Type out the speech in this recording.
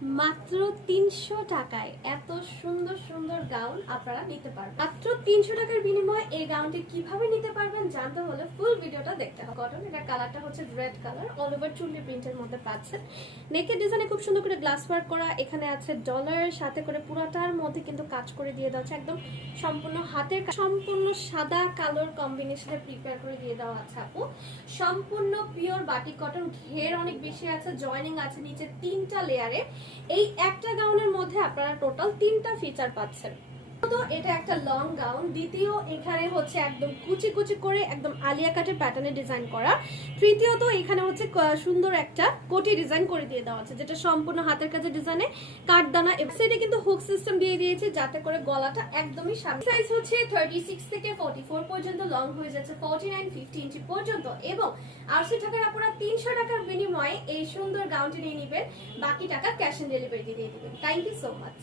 মাত্র 300 টাকায় এত সুন্দর সুন্দর গাউন আপনারা নিতে পারবেন। মাত্র 300 টাকার বিনিময়ে এই গাউনটি কিভাবে নিতে পারবেন জানতে হলে ফুল ভিডিওটা দেখতে হবে। কটন, এটা কালারটা হচ্ছে red colour, all over Chundi প্রিন্টের মধ্যে পাচ্ছেন। নেকের ডিজাইনে খুব সুন্দর করে গ্লাস ওয়ার্ক করা, এখানে আছে ডলার, সাথে করে পুরোটার মধ্যে কিন্তু কাজ করে দিয়ে দেওয়া আছে, একদম সম্পূর্ণ হাতের সম্পূর্ণ সাদা কালোর কম্বিনেশনে প্রিপেয়ার করে দিয়ে দেওয়া আছে আপু। সম্পূর্ণ পিওর বাটিক কটন, ঘের অনেক বেশি আছে, জয়েনিং আছে নিচে 3টা লেয়ারে। এই একটা গাউনের মধ্যে আপনারা টোটাল 3টা ফিচার পাচ্ছেন। তো এটা একটা লং গাউন, দ্বিতীয় এখানে হচ্ছে একদম কুচি কুচি করে একদম আলিয়া কাটের প্যাটার্নে ডিজাইন করা, তৃতীয়ত এখানে হচ্ছে সুন্দর একটা কোটি ডিজাইন করে দিয়ে দেওয়া আছে, যেটা সম্পূর্ণ হাতের কাছে ডিজাইনে কাঠদানা। সাইডে কিন্তু হুক সিস্টেম দিয়ে দিয়েছে যাতে করে গলাটা একদমই সামনে। সাইজ হচ্ছে 36 থেকে 44 পর্যন্ত, লং হয়ে যাচ্ছে 49-50 ইঞ্চি পর্যন্ত। এবং আরসি ঢাকার আপনারা 300 টাকার বিনিময়ে এই সুন্দর গাউনটি নিয়ে নেবেন, বাকি টাকা ক্যাশ অন ডেলিভারি দিয়ে দিবেন। Thank you so much.